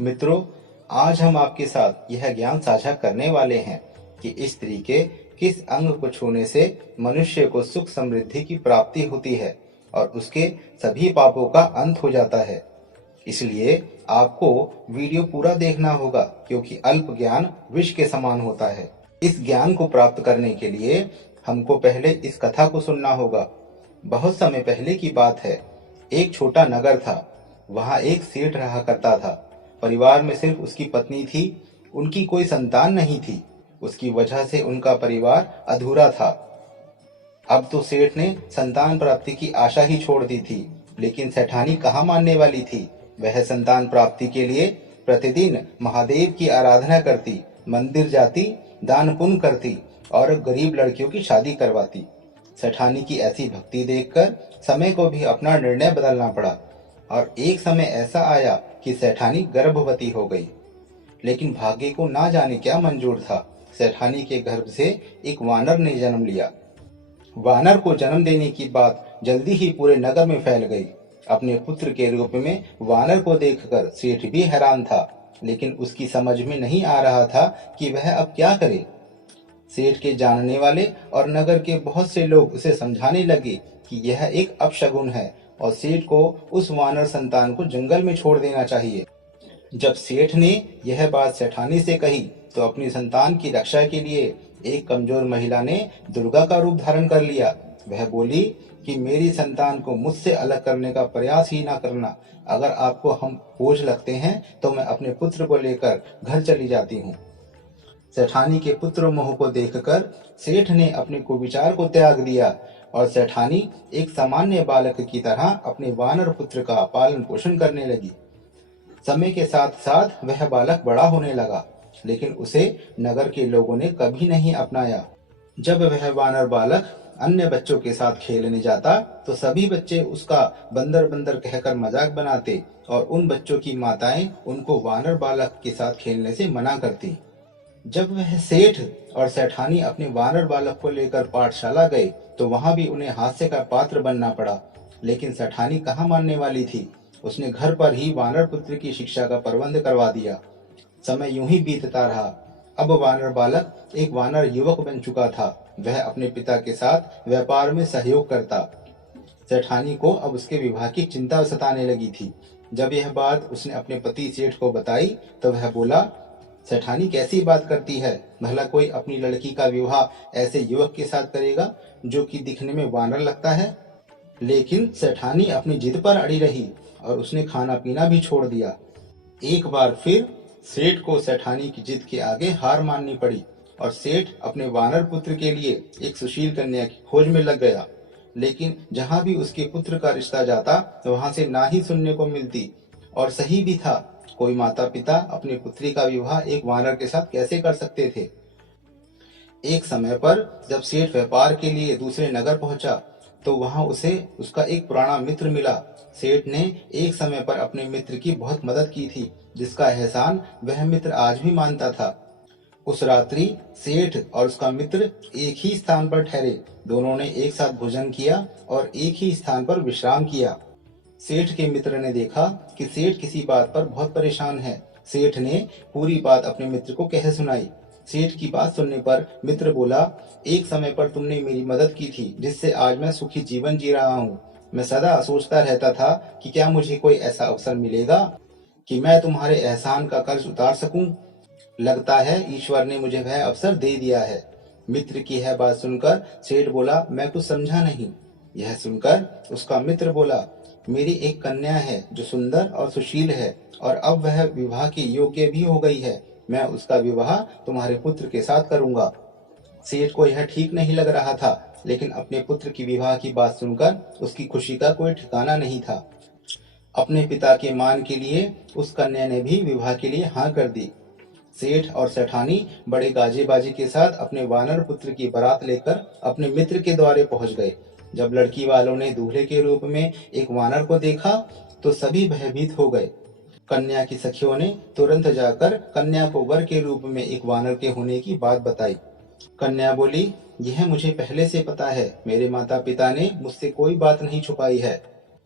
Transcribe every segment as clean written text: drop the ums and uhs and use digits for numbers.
मित्रों, आज हम आपके साथ यह ज्ञान साझा करने वाले हैं कि स्त्री के किस अंग को छूने से मनुष्य को सुख समृद्धि की प्राप्ति होती है और उसके सभी पापों का अंत हो जाता है। इसलिए आपको वीडियो पूरा देखना होगा, क्योंकि अल्प ज्ञान विष के समान होता है। इस ज्ञान को प्राप्त करने के लिए हमको पहले इस कथा को सुनना होगा। बहुत समय पहले की बात है। एक छोटा नगर था। वहां एक सेठ रहा करता था। परिवार में सिर्फ उसकी पत्नी थी। उनकी कोई संतान नहीं थी। उसकी वजह से उनका परिवार अधूरा था। अब तो सेठ ने संतान प्राप्ति की आशा ही छोड़ दी थी, लेकिन सेठानी कहाँ मानने वाली थी। वह संतान प्राप्ति के लिए प्रतिदिन महादेव की आराधना करती, मंदिर जाती, दान पुण्य करती और गरीब लड़कियों की शादी करवाती। सेठानी की ऐसी भक्ति देखकर समय को भी अपना निर्णय बदलना पड़ा और एक समय ऐसा आया कि सेठानी गर्भवती हो गई। लेकिन भाग्य को ना जाने क्या मंजूर था। सेठानी के गर्भ से एक वानर ने जन्म लिया। वानर को जन्म देने की बात जल्दी ही पूरे नगर में फैल गई। अपने पुत्र के रूप में वानर को देखकर सेठ भी हैरान था, लेकिन उसकी समझ में नहीं आ रहा था कि वह अब क्या करे। सेठ के जानने वाले और नगर के बहुत से लोग उसे समझाने लगे कि यह एक अपशगुन है और सेठ को उस वानर संतान को जंगल में छोड़ देना चाहिए। जब सेठ ने यह बात सेठानी से कही, तो अपनी संतान की रक्षा के लिए एक कमजोर महिला ने दुर्गा का रूप धारण कर लिया। वह बोली कि मेरी संतान को मुझसे अलग करने का प्रयास ही ना करना। अगर आपको हम बोझ लगते हैं तो मैं अपने पुत्र को लेकर घर चली जाती हूँ। सेठानी के पुत्र मोह को देखकर सेठ ने अपने कुविचार को त्याग दिया और सेठानी एक सामान्य बालक की तरह अपने वानर पुत्र का पालन पोषण करने लगी। समय के साथ साथ वह बालक बड़ा होने लगा, लेकिन उसे नगर के लोगों ने कभी नहीं अपनाया। जब वह वानर बालक अन्य बच्चों के साथ खेलने जाता, तो सभी बच्चे उसका बंदर बंदर कहकर मजाक बनाते और उन बच्चों की माताएं उनको वानर बालक के साथ खेलने से मना करती। जब वह सेठ और सेठानी अपने वानर बालक को लेकर पाठशाला गए, तो वहां भी उन्हें हास्य का पात्र बनना पड़ा। लेकिन सेठानी कहाँ मानने वाली थी। उसने घर पर ही वानर पुत्र की शिक्षा का प्रबंध करवा दिया। समय यूं ही बीतता रहा। अब वानर बालक एक वानर युवक बन चुका था। वह अपने पिता के साथ व्यापार में सहयोग करता। सेठानी को अब उसके विवाह की चिंता सताने लगी थी। जब यह बात उसने अपने पति सेठ को बताई, तो वह बोला, सेठानी कैसी बात करती है। भला कोई अपनी लड़की का विवाह ऐसे युवक के साथ करेगा जो कि दिखने में वानर लगता है। लेकिन सेठानी अपनी जिद पर अड़ी रही और उसने खाना पीना भी छोड़ दिया। एक बार फिर सेठ को सेठानी की जिद के आगे हार माननी पड़ी और सेठ अपने वानर पुत्र के लिए एक सुशील कन्या की खोज में लग गया। लेकिन जहां भी उसके पुत्र का रिश्ता जाता, वहां से ना ही सुनने को मिलती। और सही भी था। कोई माता पिता अपनी पुत्री का विवाह एक वानर के साथ कैसे कर सकते थे। एक समय पर जब सेठ व्यापार के लिए दूसरे नगर पहुंचा, तो वहां उसे उसका एक पुराना मित्र मिला। सेठ ने एक समय पर अपने मित्र की बहुत मदद की थी, जिसका एहसान वह मित्र आज भी मानता था। उस रात्रि सेठ और उसका मित्र एक ही स्थान पर ठहरे। दोनों ने एक साथ भोजन किया और एक ही स्थान पर विश्राम किया। सेठ के मित्र ने देखा कि सेठ किसी बात पर बहुत परेशान है। सेठ ने पूरी बात अपने मित्र को कह सुनाई। सेठ की बात सुनने पर मित्र बोला, एक समय पर तुमने मेरी मदद की थी, जिससे आज मैं सुखी जीवन जी रहा हूँ। मैं सदा सोचता रहता था कि क्या मुझे कोई ऐसा अवसर मिलेगा कि मैं तुम्हारे एहसान का कर्ज उतार सकूं। लगता है ईश्वर ने मुझे वह अवसर दे दिया है। मित्र की यह बात सुनकर सेठ बोला, मैं कुछ समझा नहीं। यह सुनकर उसका मित्र बोला, मेरी एक कन्या है जो सुंदर और सुशील है और अब वह विवाह की योग्य भी हो गई है। मैं उसका विवाह तुम्हारे पुत्र के साथ करूंगा। सेठ को यह ठीक नहीं लग रहा था, लेकिन अपने पुत्र की विवाह की बात सुनकर उसकी खुशी का कोई ठिकाना नहीं था। अपने पिता के मान के लिए उस कन्या ने भी विवाह के लिए हाँ कर दी। सेठ और सेठानी बड़े गाजे-बाजी के साथ अपने वानर पुत्र की बारात लेकर अपने मित्र के द्वारे पहुंच गए। जब लड़की वालों ने दूल्हे के रूप में एक वानर को देखा, तो सभी भयभीत हो गए। कन्या की सखियों ने तुरंत जाकर कन्या को वर के रूप में एक वानर के होने की बात बताई। कन्या बोली, यह मुझे पहले से पता है। मेरे माता पिता ने मुझसे कोई बात नहीं छुपाई है।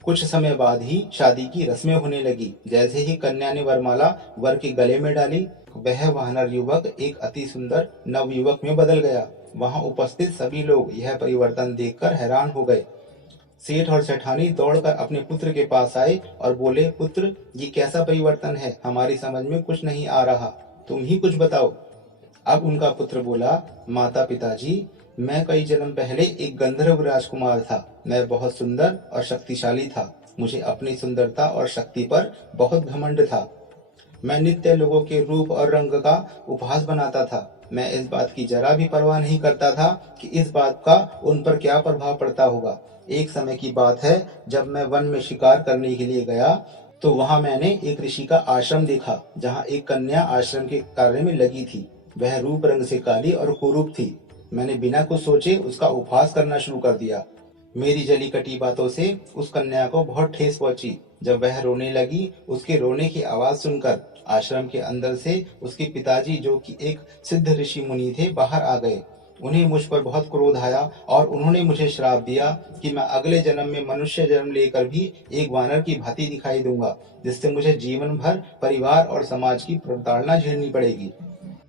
कुछ समय बाद ही शादी की रस्में होने लगी। जैसे ही कन्या ने वरमाला वर के गले में डाली, वह वानर युवक एक अति सुंदर नवयुवक में बदल गया। वहां उपस्थित सभी लोग यह परिवर्तन देखकर हैरान हो गए। सेठ और सेठानी दौड़कर अपने पुत्र के पास आए और बोले, पुत्र, ये कैसा परिवर्तन है? हमारी समझ में कुछ नहीं आ रहा, तुम ही कुछ बताओ। अब उनका पुत्र बोला, माता पिताजी, मैं कई जन्म पहले एक गंधर्व राजकुमार था। मैं बहुत सुंदर और शक्तिशाली था। मुझे अपनी सुंदरता और शक्ति पर बहुत घमंड था। मैं नित्य लोगों के रूप और रंग का उपहास बनाता था। मैं इस बात की जरा भी परवाह नहीं करता था कि इस बात का उन पर क्या प्रभाव पड़ता होगा। एक समय की बात है, जब मैं वन में शिकार करने के लिए गया तो वहां मैंने एक ऋषि का आश्रम देखा, जहां एक कन्या आश्रम के कार्य में लगी थी। वह रूप रंग से काली और कुरूप थी। मैंने बिना कुछ सोचे उसका उपहास करना शुरू कर दिया। मेरी जली कटी बातों से उस कन्या को बहुत ठेस पहुंची। जब वह रोने लगी, उसके रोने की आवाज सुनकर आश्रम के अंदर से उसके पिताजी, जो कि एक सिद्ध ऋषि मुनि थे, बाहर आ गए। उन्हें मुझ पर बहुत क्रोध आया और उन्होंने मुझे श्राप दिया कि मैं अगले जन्म में मनुष्य जन्म लेकर भी एक वानर की भांति दिखाई दूंगा, जिससे मुझे जीवन भर परिवार और समाज की प्रताड़ना झेलनी पड़ेगी।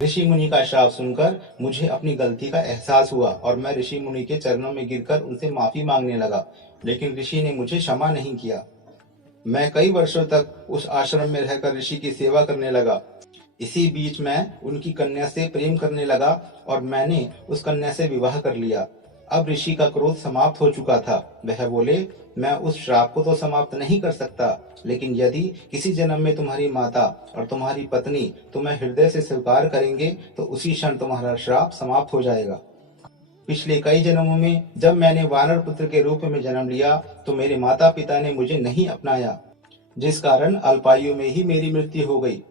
ऋषि मुनि का श्राप सुनकर मुझे अपनी गलती का एहसास हुआ और मैं ऋषि मुनि के चरणों में गिरकर उनसे माफी मांगने लगा, लेकिन ऋषि ने मुझे क्षमा नहीं किया। मैं कई वर्षों तक उस आश्रम में रहकर ऋषि की सेवा करने लगा। इसी बीच मैं उनकी कन्या से प्रेम करने लगा और मैंने उस कन्या से विवाह कर लिया। अब ऋषि का क्रोध समाप्त हो चुका था। वह बोले, मैं उस श्राप को तो समाप्त नहीं कर सकता, लेकिन यदि किसी जन्म में तुम्हारी माता और तुम्हारी पत्नी तुम्हें हृदय से स्वीकार करेंगे तो उसी क्षण तुम्हारा श्राप समाप्त हो जाएगा। पिछले कई जन्मों में जब मैंने वानर पुत्र के रूप में जन्म लिया तो मेरे माता पिता ने मुझे नहीं अपनाया, जिस कारण अल्पायु में ही मेरी मृत्यु हो गई।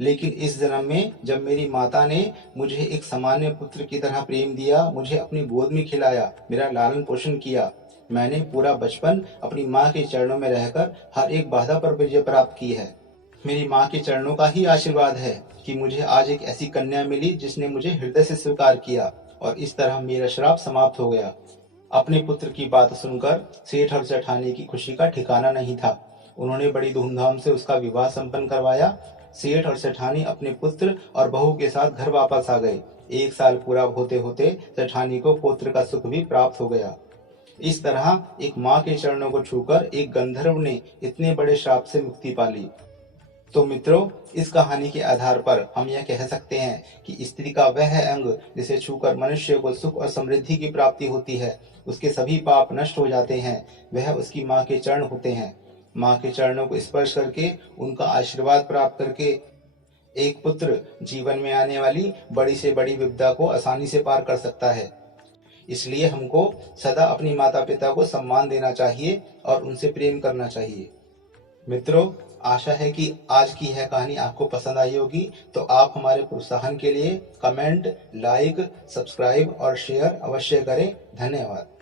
लेकिन इस जन्म में जब मेरी माता ने मुझे एक सामान्य पुत्र की तरह प्रेम दिया, मुझे अपनी गोद में खिलाया, मेरा लालन पोषण किया, मैंने पूरा बचपन अपनी माँ के चरणों में रहकर हर एक बाधा पर विजय प्राप्त की है। मेरी माँ के चरणों का ही आशीर्वाद है कि मुझे आज एक ऐसी कन्या मिली जिसने मुझे हृदय से स्वीकार किया और इस तरह मेरा श्राप समाप्त हो गया। अपने पुत्र की बात सुनकर सेठ और जेठानी की खुशी का ठिकाना नहीं था। उन्होंने बड़ी धूमधाम से उसका विवाह संपन्न करवाया। सेठ और सेठानी अपने पुत्र और बहू के साथ घर वापस आ गए। 1 साल पूरा होते होते सेठानी को पुत्र का सुख भी प्राप्त हो गया। इस तरह एक माँ के चरणों को छूकर एक गंधर्व ने इतने बड़े श्राप से मुक्ति पा ली। तो मित्रों, इस कहानी के आधार पर हम यह कह सकते हैं कि स्त्री का वह अंग जिसे छूकर मनुष्य को सुख और समृद्धि की प्राप्ति होती है, उसके सभी पाप नष्ट हो जाते हैं। वह उसकी माँ के चरण होते हैं। माँ के चरणों को स्पर्श करके, उनका आशीर्वाद प्राप्त करके एक पुत्र जीवन में आने वाली बड़ी से बड़ी विपदा को आसानी से पार कर सकता है। इसलिए हमको सदा अपनी माता पिता को सम्मान देना चाहिए और उनसे प्रेम करना चाहिए। मित्रों, आशा है कि आज की यह कहानी आपको पसंद आई होगी। तो आप हमारे प्रोत्साहन के लिए कमेंट, लाइक, सब्सक्राइब और शेयर अवश्य करें। धन्यवाद।